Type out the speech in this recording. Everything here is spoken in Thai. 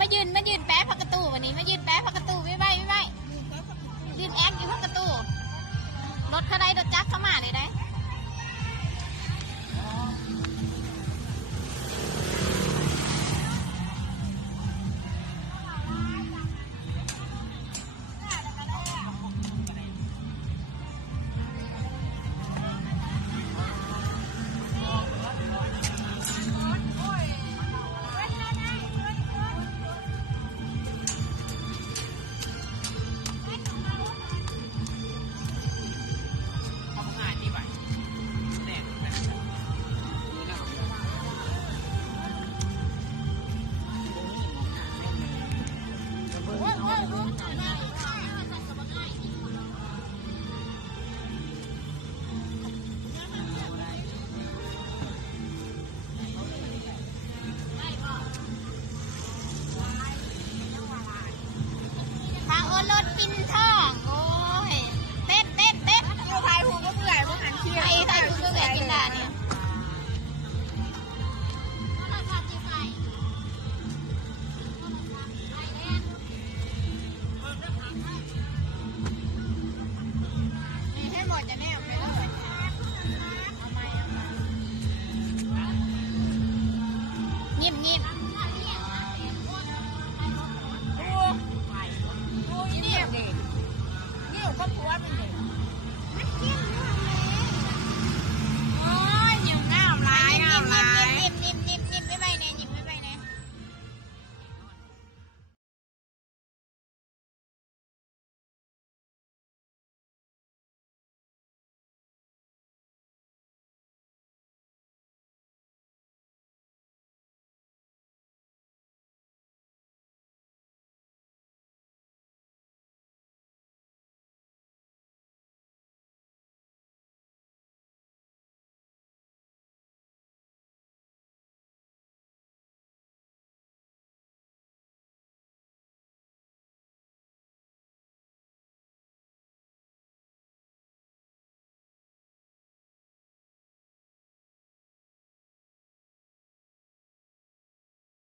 มายืนแป๊ะพักกระตูวันนี้มายืนแป๊ะพักกระตูไม่ไหวยืนแอ๊กอยู่พักกระตูรถเขาได้รถจักรเข้ามาเลยได้รถปินทองโอ้ยเต้นอยู่ไทยหูก็เบื่อพวกหันเที่ยวไทยหูก็เบื่อกินด่าเนี่ยให้หมดจะแน่ไปเลยเงียบ